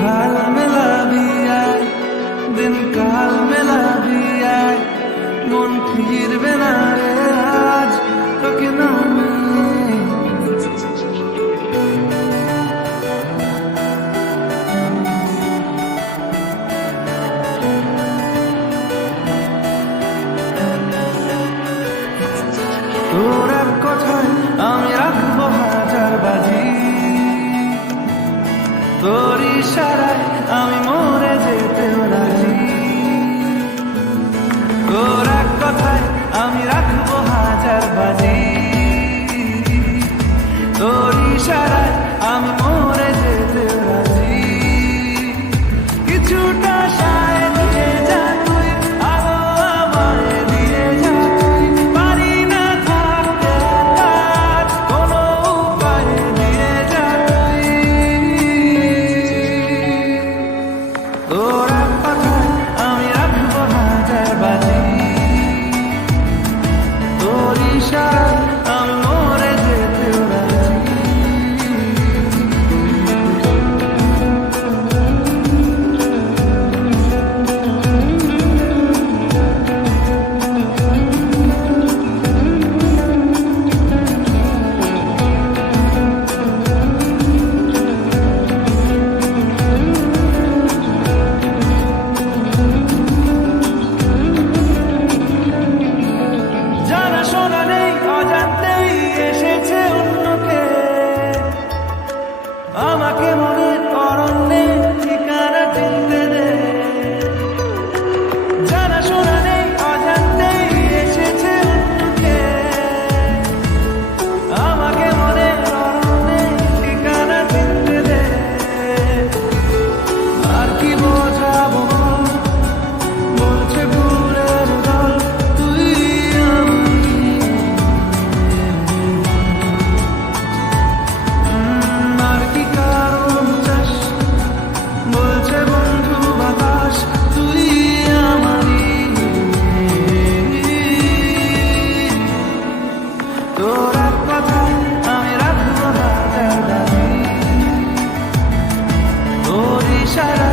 हाल मिला भी आए दिन काल मिला भी आए মন ফিরবে না রে আজ তোকে না তোর কথায় আমি রাখব তোর ইশারায় আমি মরে যেতেও আমাকে সারা